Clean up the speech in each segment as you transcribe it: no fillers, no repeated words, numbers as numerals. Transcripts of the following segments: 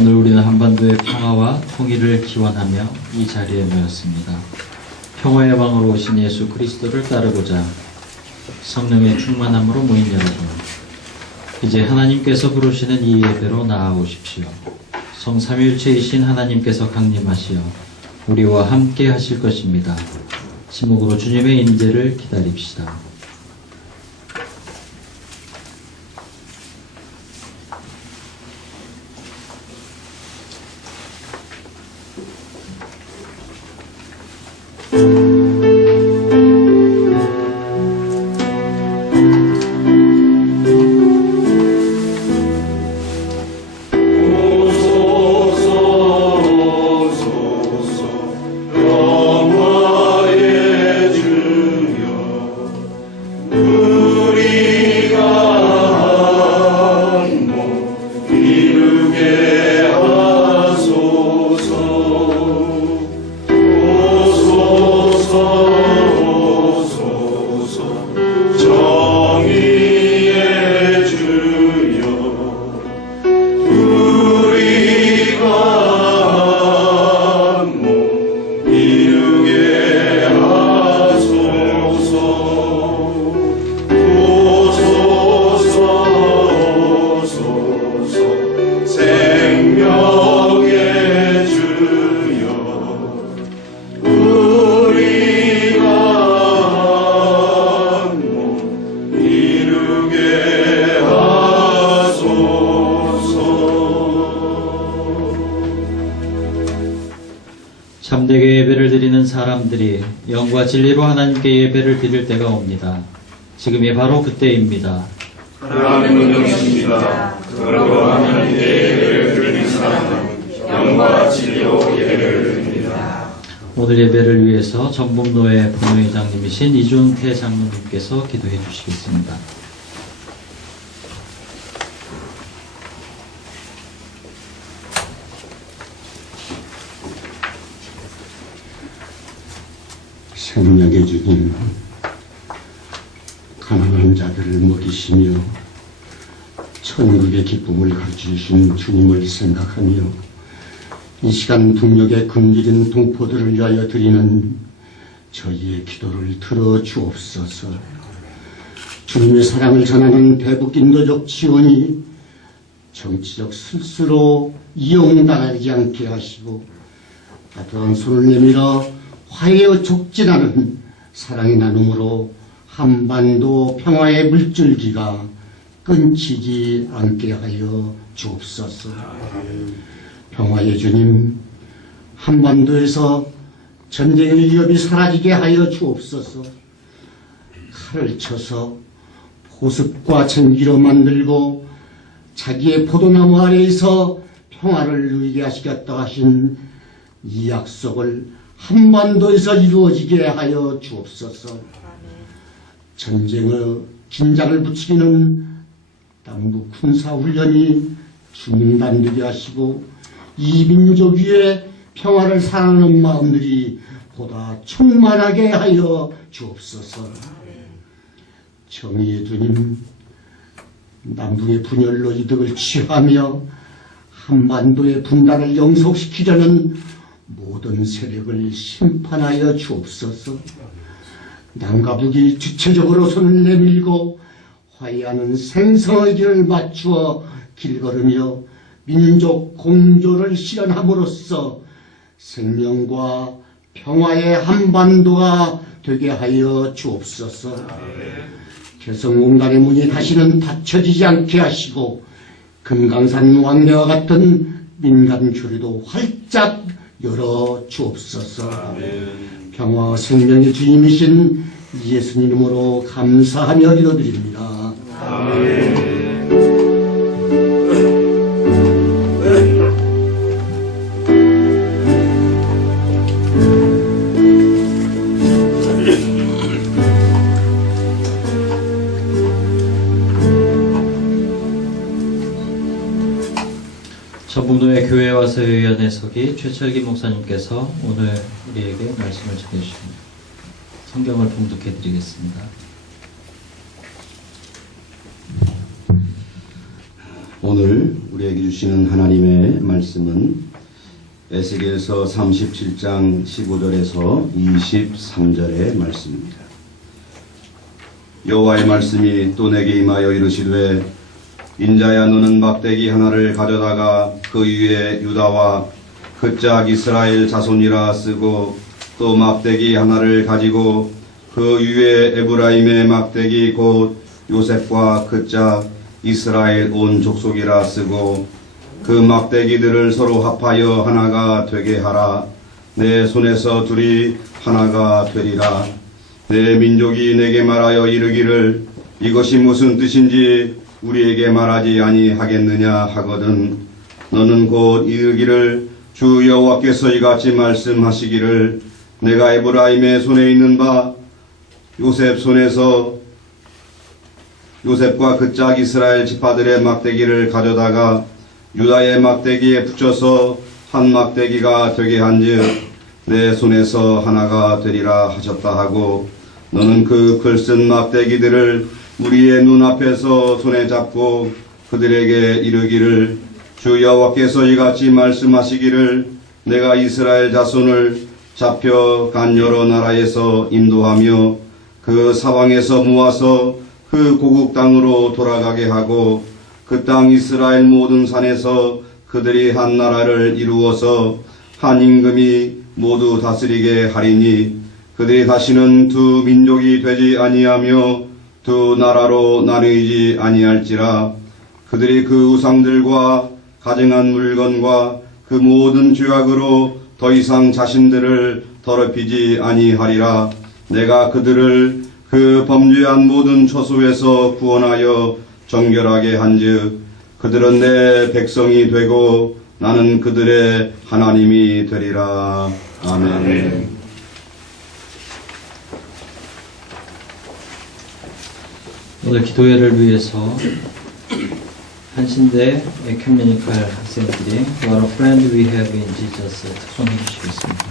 오늘 우리는 한반도의 평화와 통일을 기원하며 이 자리에 모였습니다. 평화의 왕으로 오신 예수 그리스도를 따르고자 성령의 충만함으로 모인 여러분, 이제 하나님께서 부르시는 이 예배로 나아오십시오. 성삼위일체이신 하나님께서 강림하시어 우리와 함께 하실 것입니다. 침묵으로 주님의 인재를 기다립시다. 참되게 예배를 드리는 사람들이 영과 진리로 하나님께 예배를 드릴 때가 옵니다. 지금이 바로 그때입니다. 하나님은 영이십니다. 그러므로 하나님께 예배를 드리는 사람은 영과 진리로 예배를 드립니다. 오늘 예배를 위해서 전북노회 부모회장님이신 이준태 장로님께서 기도해 주시겠습니다. 생명의 주님, 가난한 자들을 먹이시며 천국의 기쁨을 가르치신 주님을 생각하며 이 시간 북녘에 굶주린 동포들을 위하여 드리는 저희의 기도를 들어주옵소서. 주님의 사랑을 전하는 대북 인도적 지원이 정치적 슬수로 이용당하지 않게 하시고 따뜻한 손을 내밀어 화해의 촉진하는 사랑의 나눔으로 한반도 평화의 물줄기가 끊기지 않게 하여 주옵소서. 평화의 주님, 한반도에서 전쟁의 위협이 사라지게 하여 주옵소서. 칼을 쳐서 보습과 전기로 만들고 자기의 포도나무 아래에서 평화를 누리게 하시겠다 하신 이 약속을 한반도에서 이루어지게 하여 주옵소서. 전쟁의 긴장을 부추기는 남북 군사훈련이 중단되게 하시고 이 민족 위에 평화를 사랑하는 마음들이 보다 충만하게 하여 주옵소서. 정의의 주님, 남북의 분열로 이득을 취하며 한반도의 분단을 영속시키려는 모든 세력을 심판하여 주옵소서. 남과 북이 주체적으로 손을 내밀고 화해하는 생성의 길을 맞추어 길걸으며 민족 공조를 실현함으로써 생명과 평화의 한반도가 되게 하여 주옵소서. 개성공단의 문이 다시는 닫혀지지 않게 하시고 금강산 왕래와 같은 민간 교류도 활짝 열어 주옵소서. 평화와 생명의 주님이신 예수님 이름으로 감사하며 기도드립니다. 아멘. 전북노회 교회와서위원회 서기 최철기 목사님께서 오늘 우리에게 말씀을 전해주십니다. 성경을 봉독해 드리겠습니다. 오늘 우리에게 주시는 하나님의 말씀은 에스겔서 37장 15절에서 23절의 말씀입니다. 여호와의 말씀이 또 내게 임하여 이르시되 인자야 너는 막대기 하나를 가져다가 그 위에 유다와 그 짝 이스라엘 자손이라 쓰고 또 막대기 하나를 가지고 그 위에 에브라임의 막대기 곧 요셉과 그 짝 이스라엘 온 족속이라 쓰고 그 막대기들을 서로 합하여 하나가 되게 하라. 내 손에서 둘이 하나가 되리라. 내 민족이 내게 말하여 이르기를 이것이 무슨 뜻인지 우리에게 말하지 아니하겠느냐 하거든 너는 곧 이르기를 주 여호와께서 이같이 말씀하시기를 내가 에브라임의 손에 있는 바 요셉 손에서 요셉과 그 짝 이스라엘 지파들의 막대기를 가져다가 유다의 막대기에 붙여서 한 막대기가 되게 한즉 내 손에서 하나가 되리라 하셨다 하고 너는 그 글쓴 막대기들을 우리의 눈앞에서 손에 잡고 그들에게 이르기를 주 여호와께서 이같이 말씀하시기를 내가 이스라엘 자손을 잡혀간 여러 나라에서 인도하며 그 사방에서 모아서 그 고국 땅으로 돌아가게 하고 그 땅 이스라엘 모든 산에서 그들이 한 나라를 이루어서 한 임금이 모두 다스리게 하리니 그들이 다시는 두 민족이 되지 아니하며 두 나라로 나누이지 아니할지라. 그들이 그 우상들과 가증한 물건과 그 모든 죄악으로 더 이상 자신들을 더럽히지 아니하리라. 내가 그들을 그 범죄한 모든 처소에서 구원하여 정결하게 한즉 그들은 내 백성이 되고 나는 그들의 하나님이 되리라. 아멘. 오늘 기도회를 위해서 한신대 에큐메니컬 학생들이 What a friend we have in Jesus 특송해 주시겠습니다.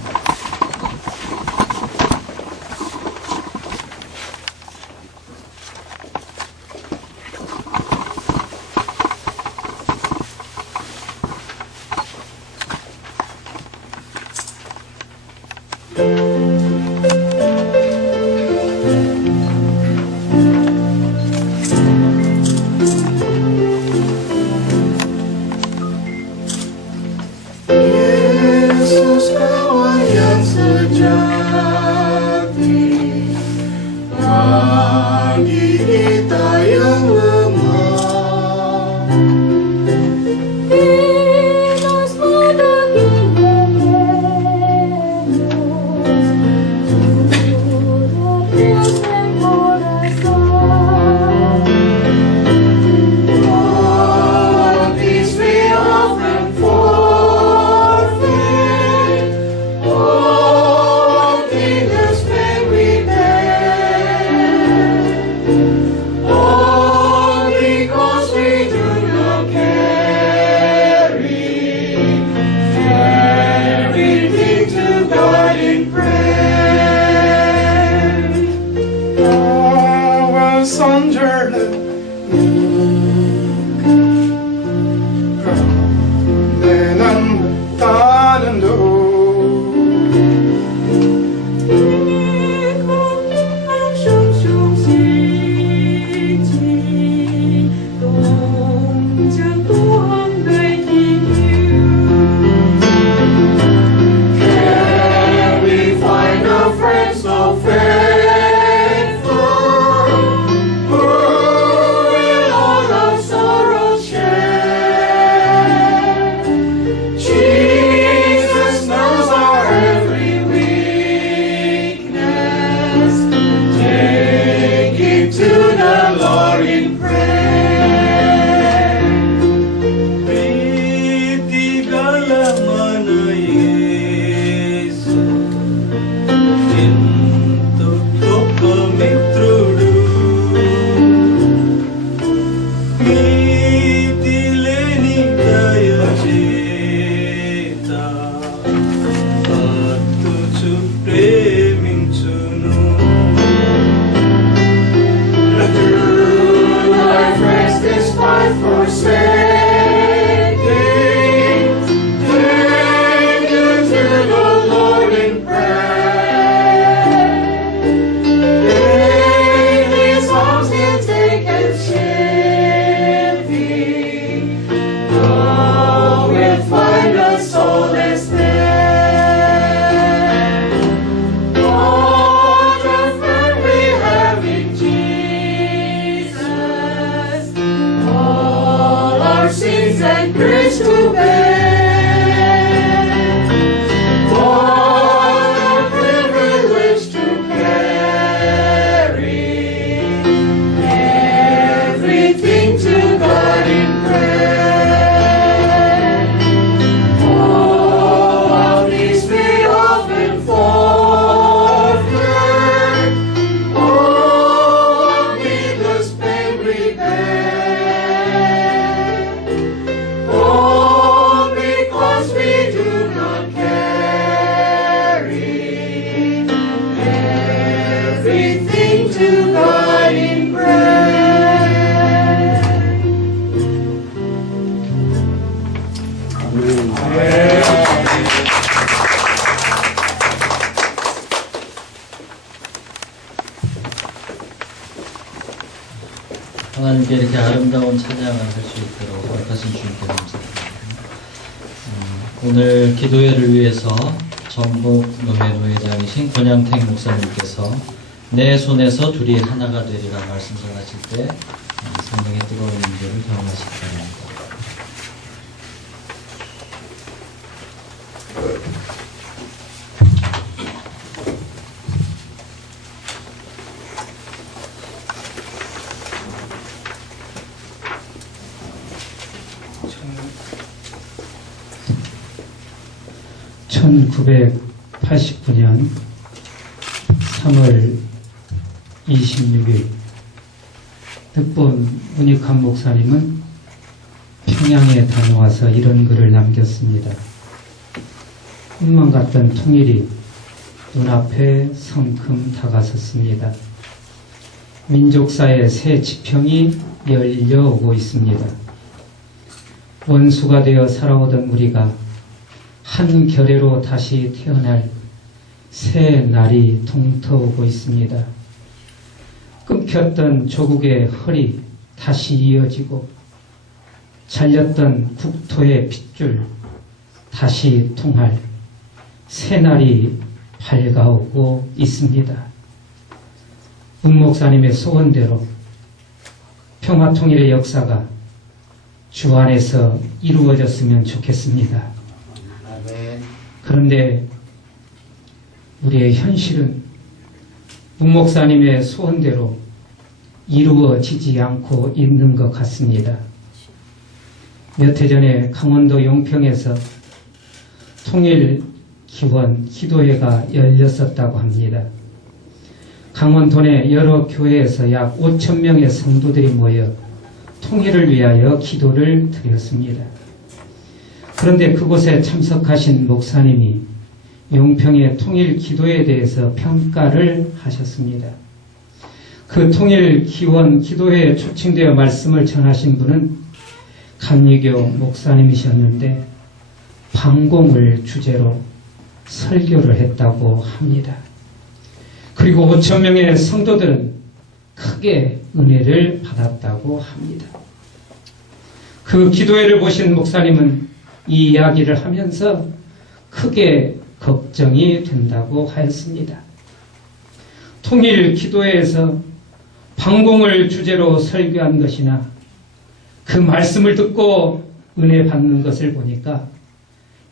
Yesus kawan yang sejati bagi kita yang lemah. Nos Dios del corazón. All peace we offer forfeit, all kingdoms may we bear, all 하나님께 이렇게 아름다운 찬양을 할 수 있도록 허락하신 주님께 감사드립니다. 오늘 기도회를 위해서 전북 노회장이신 권양택 목사님께서 내 손에서 둘이 하나가 되리라 말씀 전하실 때 성령의 뜨거운 임재를 경험하시기 바랍니다. 천 1989년 3월 26일 득본 문익환 목사님은 평양에 다녀와서 이런 글을 남겼습니다. 꿈만 같던 통일이 눈앞에 성큼 다가섰습니다. 민족사의 새 지평이 열려오고 있습니다. 원수가 되어 살아오던 우리가 한 결의로 다시 태어날 새 날이 동터오고 있습니다. 끊겼던 조국의 허리 다시 이어지고 잘렸던 국토의 핏줄 다시 통할 새 날이 밝아오고 있습니다. 문 목사님의 소원대로 평화통일의 역사가 주 안에서 이루어졌으면 좋겠습니다. 그런데 우리의 현실은 문 목사님의 소원대로 이루어지지 않고 있는 것 같습니다. 몇 해 전에 강원도 용평에서 통일 기원 기도회가 열렸었다고 합니다. 강원도 내 여러 교회에서 약 5,000명의 성도들이 모여 통일을 위하여 기도를 드렸습니다. 그런데 그곳에 참석하신 목사님이 용평의 통일 기도에 대해서 평가를 하셨습니다. 그 통일 기원 기도회에 초청되어 말씀을 전하신 분은 감리교 목사님이셨는데 방공을 주제로 설교를 했다고 합니다. 그리고 5,000명의 성도들은 크게 은혜를 받았다고 합니다. 그 기도회를 보신 목사님은 이 이야기를 하면서 크게 걱정이 된다고 하였습니다. 통일 기도회에서 방공을 주제로 설교한 것이나 그 말씀을 듣고 은혜 받는 것을 보니까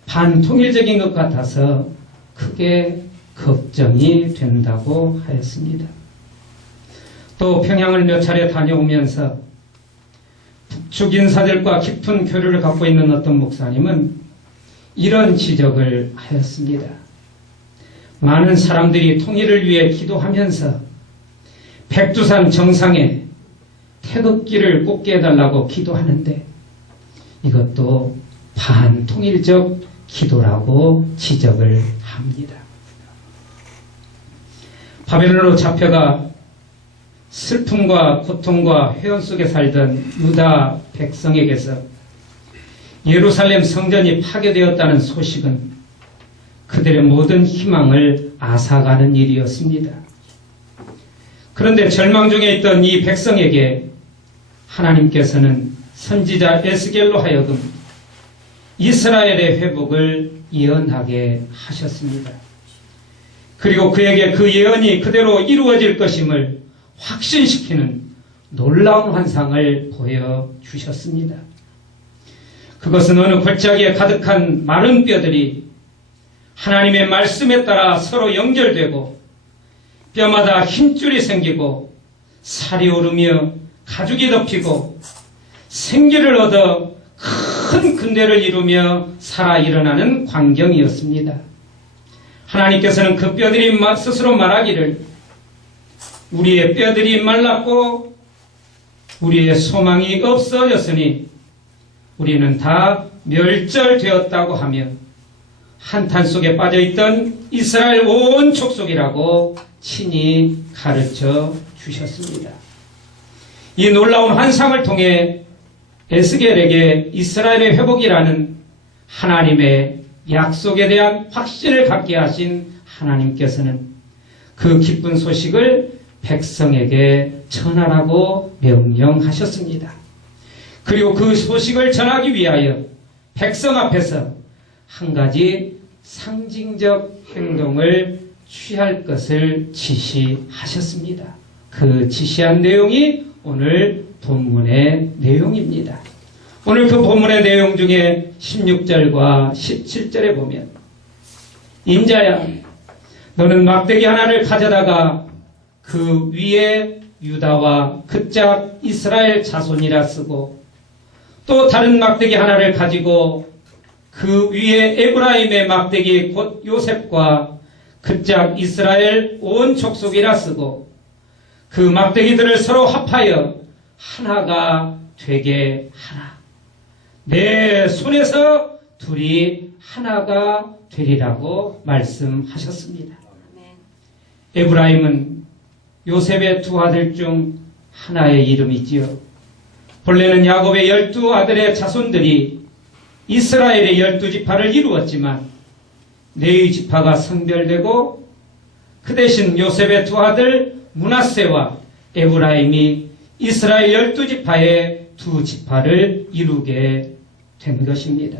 반통일적인 것 같아서 크게 걱정이 된다고 하였습니다. 또 평양을 몇 차례 다녀오면서 북측 인사들과 깊은 교류를 갖고 있는 어떤 목사님은 이런 지적을 하였습니다. 많은 사람들이 통일을 위해 기도하면서 백두산 정상에 태극기를 꽂게 해달라고 기도하는데 이것도 반통일적 기도라고 지적을 합니다. 바벨론으로 잡혀가 슬픔과 고통과 회원 속에 살던 유다 백성에게서 예루살렘 성전이 파괴되었다는 소식은 그들의 모든 희망을 앗아가는 일이었습니다. 그런데 절망 중에 있던 이 백성에게 하나님께서는 선지자 에스겔로 하여금 이스라엘의 회복을 예언하게 하셨습니다. 그리고 그에게 그 예언이 그대로 이루어질 것임을 확신시키는 놀라운 환상을 보여주셨습니다. 그것은 어느 골짜기에 가득한 마른 뼈들이 하나님의 말씀에 따라 서로 연결되고 뼈마다 힘줄이 생기고 살이 오르며 가죽이 덮이고 생기를 얻어 큰 군대를 이루며 살아 일어나는 광경이었습니다. 하나님께서는 그 뼈들이 스스로 말하기를 우리의 뼈들이 말랐고 우리의 소망이 없어졌으니 우리는 다 멸절되었다고 하며 한탄 속에 빠져있던 이스라엘 온 족속이라고 친히 가르쳐 주셨습니다. 이 놀라운 환상을 통해 에스겔에게 이스라엘의 회복이라는 하나님의 약속에 대한 확신을 갖게 하신 하나님께서는 그 기쁜 소식을 백성에게 전하라고 명령하셨습니다. 그리고 그 소식을 전하기 위하여 백성 앞에서 한 가지 상징적 행동을 취할 것을 지시하셨습니다. 그 지시한 내용이 오늘 본문의 내용입니다. 오늘 그 본문의 내용 중에 16절과 17절에 보면 인자야 너는 막대기 하나를 가져다가 그 위에 유다와 그짝 이스라엘 자손이라 쓰고 또 다른 막대기 하나를 가지고 그 위에 에브라임의 막대기 곧 요셉과 그짝 이스라엘 온 족속이라 쓰고 그 막대기들을 서로 합하여 하나가 되게 하라. 내 손에서 둘이 하나가 되리라고 말씀하셨습니다. 에브라임은 요셉의 두 아들 중 하나의 이름이지요. 본래는 야곱의 12아들의 자손들이 이스라엘의 12지파를 이루었지만 레위 지파가 성별되고 그 대신 요셉의 두 아들 므낫세와 에브라임이 이스라엘 12지파의 두 지파를 이루게 된 것입니다.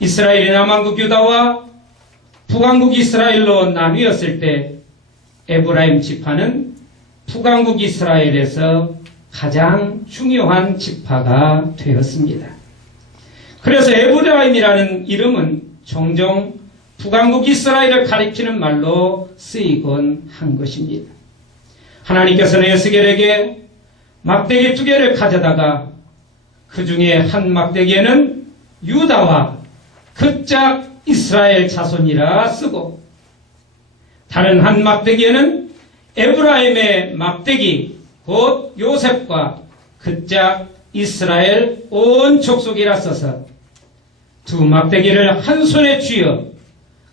이스라엘의 남왕국 유다와 북왕국 이스라엘로 나뉘었을 때 에브라임 지파는 북왕국 이스라엘에서 가장 중요한 지파가 되었습니다. 그래서 에브라임이라는 이름은 종종 북왕국 이스라엘을 가리키는 말로 쓰이곤 한 것입니다. 하나님께서는 에스겔에게 막대기 2개를 가져다가 그 중에 한 막대기에는 유다와 그짝 이스라엘 자손이라 쓰고 다른 한 막대기에는 에브라임의 막대기 곧 요셉과 그짝 이스라엘 온 족속이라 써서 두 막대기를 한 손에 쥐어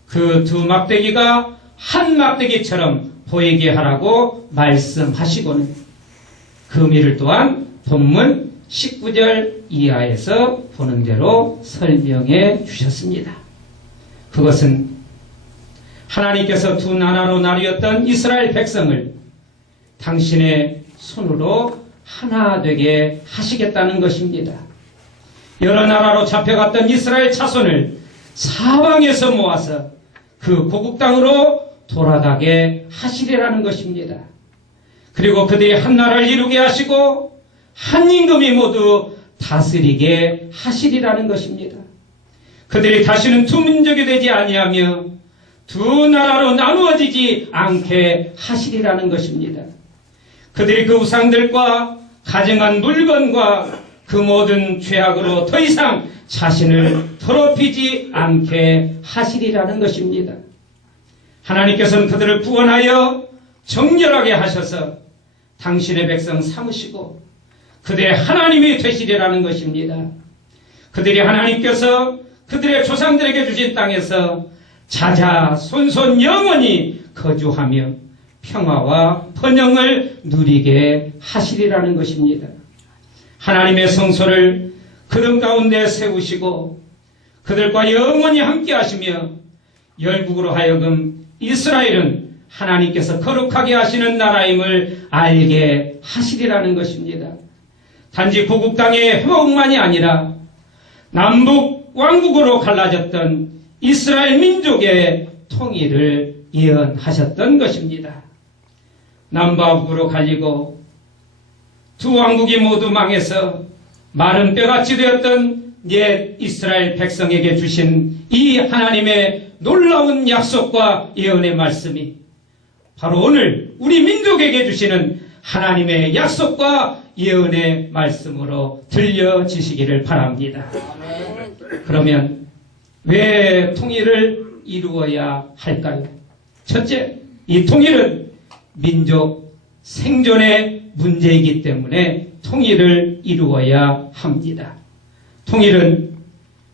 그 두 막대기가 한 막대기처럼 보이게 하라고 말씀하시고는 그 의미를 또한 본문 19절 이하에서 보는 대로 설명해 주셨습니다. 그것은 하나님께서 두 나라로 나뉘었던 이스라엘 백성을 당신의 손으로 하나 되게 하시겠다는 것입니다. 여러 나라로 잡혀갔던 이스라엘 자손을 사방에서 모아서 그 고국 땅으로 돌아가게 하시리라는 것입니다. 그리고 그들이 한 나라를 이루게 하시고 한 임금이 모두 다스리게 하시리라는 것입니다. 그들이 다시는 두 민족이 되지 아니하며 두 나라로 나누어지지 않게 하시리라는 것입니다. 그들이 그 우상들과 가증한 물건과 그 모든 죄악으로 더 이상 자신을 더럽히지 않게 하시리라는 것입니다. 하나님께서는 그들을 구원하여 정결하게 하셔서 당신의 백성 삼으시고 그들의 하나님이 되시리라는 것입니다. 그들이 하나님께서 그들의 조상들에게 주신 땅에서 자자손손 영원히 거주하며 평화와 번영을 누리게 하시리라는 것입니다. 하나님의 성소를 그들 가운데 세우시고 그들과 영원히 함께 하시며 열국으로 하여금 이스라엘은 하나님께서 거룩하게 하시는 나라임을 알게 하시리라는 것입니다. 단지 고국 땅의 회복만이 아니라 남북 왕국으로 갈라졌던 이스라엘 민족의 통일을 예언하셨던 것입니다. 남과 북으로 갈리고 두 왕국이 모두 망해서 마른 뼈같이 되었던 옛 이스라엘 백성에게 주신 이 하나님의 놀라운 약속과 예언의 말씀이 바로 오늘 우리 민족에게 주시는 하나님의 약속과 예언의 말씀으로 들려지시기를 바랍니다. 그러면 왜 통일을 이루어야 할까요? 첫째, 이 통일은 민족 생존의 문제이기 때문에 통일을 이루어야 합니다. 통일은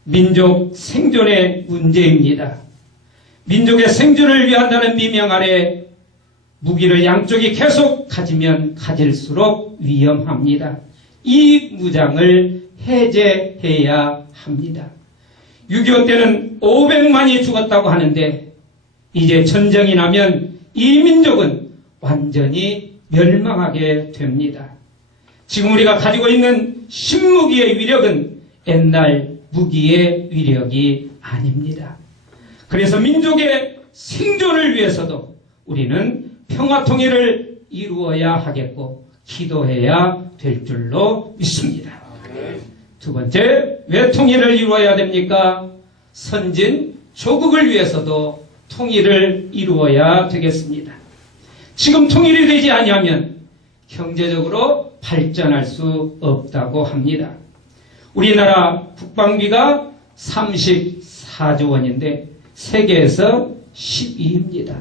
민족 생존의 문제입니다. 민족의 생존을 위한다는 비명 아래 무기를 양쪽이 계속 가지면 가질수록 위험합니다. 이 무장을 해제해야 합니다. 6.25 때는 500만이 죽었다고 하는데 이제 전쟁이 나면 이 민족은 완전히 멸망하게 됩니다. 지금 우리가 가지고 있는 신무기의 위력은 옛날 무기의 위력이 아닙니다. 그래서 민족의 생존을 위해서도 우리는 평화통일을 이루어야 하겠고 기도해야 될 줄로 믿습니다. 두 번째, 왜 통일을 이루어야 됩니까? 선진 조국을 위해서도 통일을 이루어야 되겠습니다. 지금 통일이 되지 아니하면 경제적으로 발전할 수 없다고 합니다. 우리나라 국방비가 34조 원인데 세계에서 12위입니다.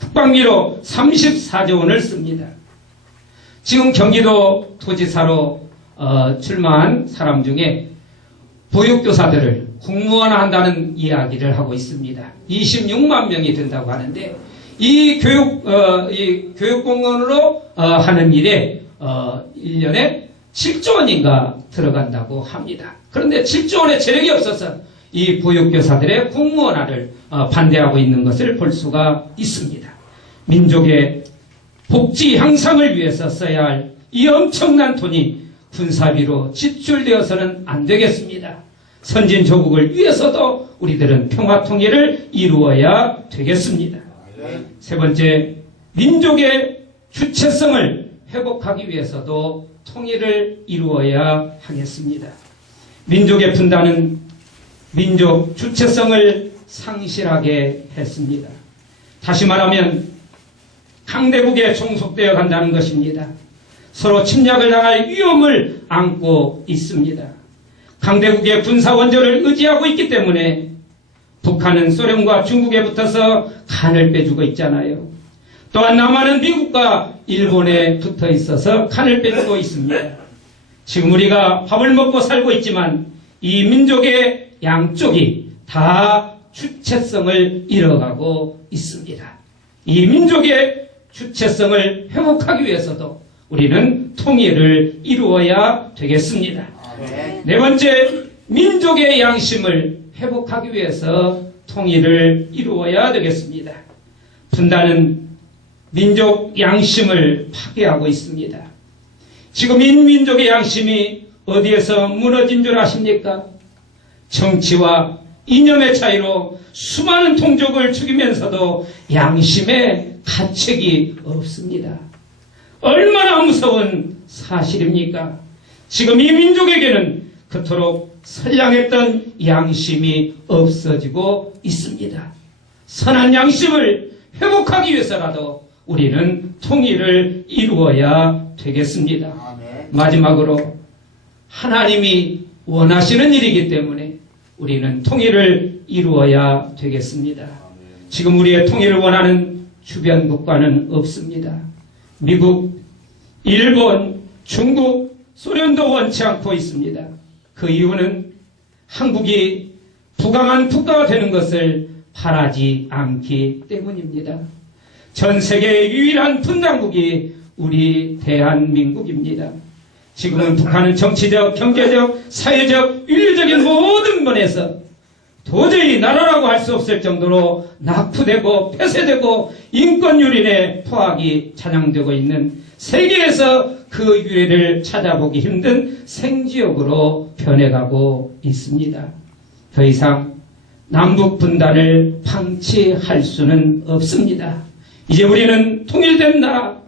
국방비로 34조 원을 씁니다. 지금 경기도 도지사로 출마한 사람 중에 보육교사들을 공무원화한다는 이야기를 하고 있습니다. 26만 명이 된다고 하는데 이 교육공무원으로 하는 일에 1년에 7조 원인가 들어간다고 합니다. 그런데 7조 원의 재력이 없어서 이 보육교사들의 공무원화를 반대하고 있는 것을 볼 수가 있습니다. 민족의 복지 향상을 위해서 써야 할 이 엄청난 돈이 군사비로 지출되어서는 안 되겠습니다. 선진 조국을 위해서도 우리들은 평화통일을 이루어야 되겠습니다. 세 번째, 민족의 주체성을 회복하기 위해서도 통일을 이루어야 하겠습니다. 민족의 분단은 민족 주체성을 상실하게 했습니다. 다시 말하면 강대국에 종속되어 간다는 것입니다. 서로 침략을 당할 위험을 안고 있습니다. 강대국의 군사 원조를 의지하고 있기 때문에 북한은 소련과 중국에 붙어서 간을 빼주고 있잖아요. 또한 남한은 미국과 일본에 붙어 있어서 간을 빼주고 있습니다. 지금 우리가 밥을 먹고 살고 있지만 이 민족의 양쪽이 다 주체성을 잃어가고 있습니다. 이 민족의 주체성을 회복하기 위해서도 우리는 통일을 이루어야 되겠습니다. 네 번째, 민족의 양심을 회복하기 위해서 통일을 이루어야 되겠습니다. 분단은 민족 양심을 파괴하고 있습니다. 지금 인민족의 양심이 어디에서 무너진 줄 아십니까? 정치와 이념의 차이로 수많은 통족을 죽이면서도 양심의 가책이 없습니다. 얼마나 무서운 사실입니까? 지금 이 민족에게는 그토록 선량했던 양심이 없어지고 있습니다. 선한 양심을 회복하기 위해서라도 우리는 통일을 이루어야 되겠습니다. 마지막으로 하나님이 원하시는 일이기 때문에 우리는 통일을 이루어야 되겠습니다. 지금 우리의 통일을 원하는 주변 국가는 없습니다. 미국, 일본, 중국, 소련도 원치 않고 있습니다. 그 이유는 한국이 부강한 국가가 되는 것을 바라지 않기 때문입니다. 전 세계의 유일한 분단국이 우리 대한민국입니다. 지금은 북한은 정치적, 경제적, 사회적, 윤리적인 모든 면에서 도저히 나라라고 할 수 없을 정도로 낙후되고 폐쇄되고 인권유린의 포악이 찬양되고 있는 세계에서 그 유래를 찾아보기 힘든 생지역으로 변해가고 있습니다. 더 이상 남북 분단을 방치할 수는 없습니다. 이제 우리는 통일된 나라,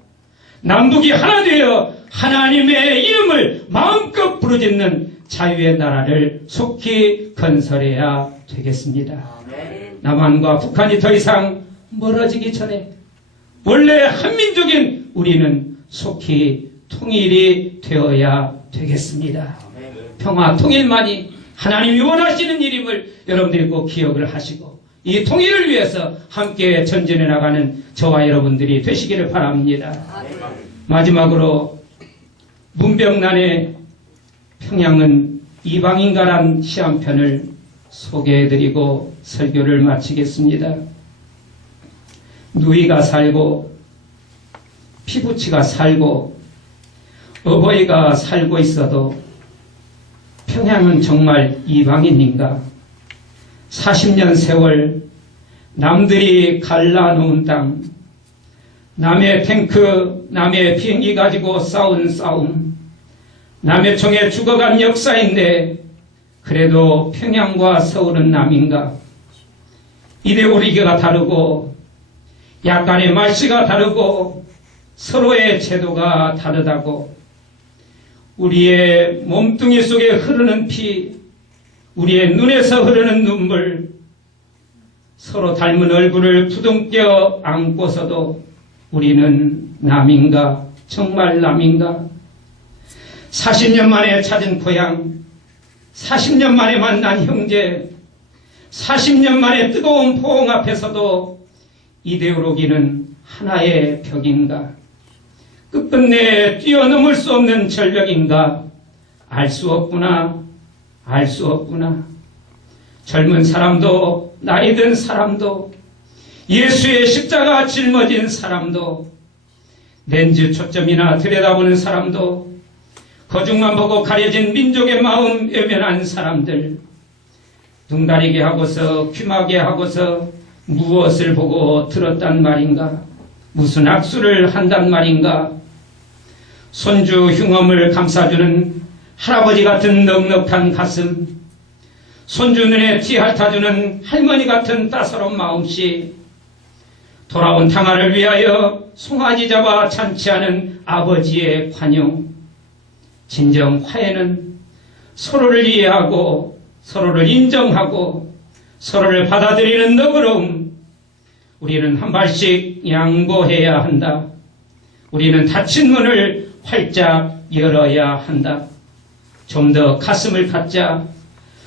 남북이 하나 되어 하나님의 이름을 마음껏 부르짖는 자유의 나라를 속히 건설해야 되겠습니다. 남한과 북한이 더 이상 멀어지기 전에 원래 한민족인 우리는 속히 통일이 되어야 되겠습니다. 평화 통일만이 하나님이 원하시는 일임을 여러분들이 꼭 기억을 하시고 이 통일을 위해서 함께 전진해 나가는 저와 여러분들이 되시기를 바랍니다. 마지막으로 문병란의 평양은 이방인가란 시 한 편을 소개해드리고 설교를 마치겠습니다. 누이가 살고 피부치가 살고 어버이가 살고 있어도 평양은 정말 이방인인가? 40년 세월 남들이 갈라놓은 땅, 남의 탱크, 남의 비행기 가지고 싸운 싸움, 남의 총에 죽어간 역사인데 그래도 평양과 서울은 남인가? 이데올로기가 다르고 약간의 말씨가 다르고 서로의 제도가 다르다고 우리의 몸뚱이 속에 흐르는 피, 우리의 눈에서 흐르는 눈물, 서로 닮은 얼굴을 부둥켜 안고서도 우리는 남인가? 정말 남인가? 40년 만에 찾은 고향, 40년 만에 만난 형제, 40년 만에 뜨거운 포옹 앞에서도 이데올로기는 하나의 벽인가? 끝끝내 뛰어넘을 수 없는 절벽인가? 알 수 없구나, 알 수 없구나. 젊은 사람도 나이 든 사람도 예수의 십자가 짊어진 사람도 렌즈 초점이나 들여다보는 사람도 거중만 보고 가려진 민족의 마음 외면한 사람들, 눈 가리게 하고서 귀마게 하고서 무엇을 보고 들었단 말인가? 무슨 악수를 한단 말인가? 손주 흉엄을 감싸주는 할아버지 같은 넉넉한 가슴, 손주 눈에 티 핥아주는 할머니 같은 따사로운 마음씨, 돌아온 탕아를 위하여 송아지 잡아 잔치하는 아버지의 관용. 진정 화해는 서로를 이해하고 서로를 인정하고 서로를 받아들이는 너그러움. 우리는 한 발씩 양보해야 한다. 우리는 닫힌 문을 활짝 열어야 한다. 좀 더 가슴을 갖자.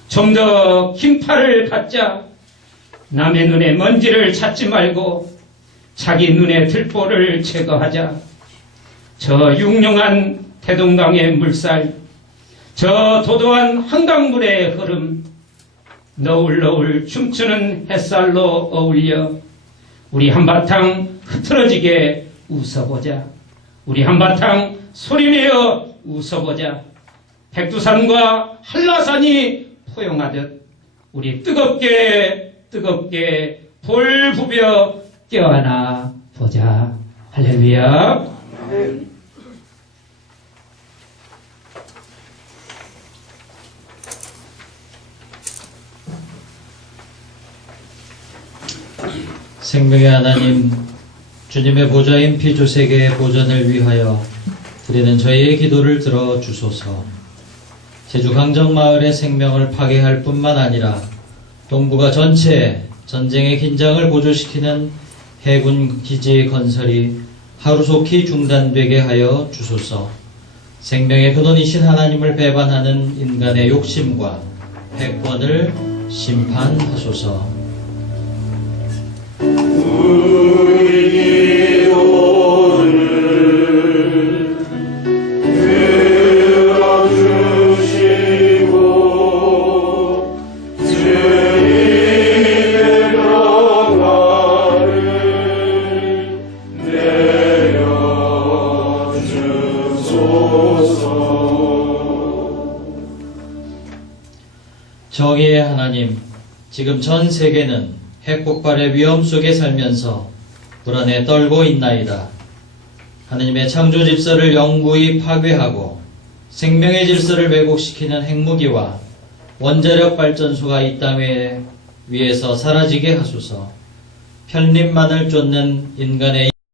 좀 더 긴 팔을 갖자. 남의 눈에 먼지를 찾지 말고 자기 눈에 들보를 제거하자. 저 육룡한 대동강의 물살, 저 도도한 한강물의 흐름, 너울너울 춤추는 햇살로 어울려 우리 한바탕 흐트러지게 웃어보자. 우리 한바탕 소리내어 웃어보자. 백두산과 한라산이 포용하듯 우리 뜨겁게 볼 부벼 뛰어나 보자. 할렐루야. 생명의 하나님, 주님의 보좌인 피조세계의 보전을 위하여 드리는 저희의 기도를 들어주소서. 제주 강정마을의 생명을 파괴할 뿐만 아니라 동북아 전체에 전쟁의 긴장을 고조시키는 해군 기지 건설이 하루속히 중단되게 하여 주소서. 생명의 근원이신 하나님을 배반하는 인간의 욕심과 패권을 심판하소서. 우리 기도를 들어주시고 주님의 평화를 내려주소서. 정의의 하나님, 지금 전 세계는 핵폭발의 위험 속에 살면서 불안에 떨고 있나이다. 하느님의 창조 질서를 영구히 파괴하고 생명의 질서를 왜곡시키는 핵무기와 원자력 발전소가 이 땅 위에서 사라지게 하소서. 편립만을 쫓는 인간의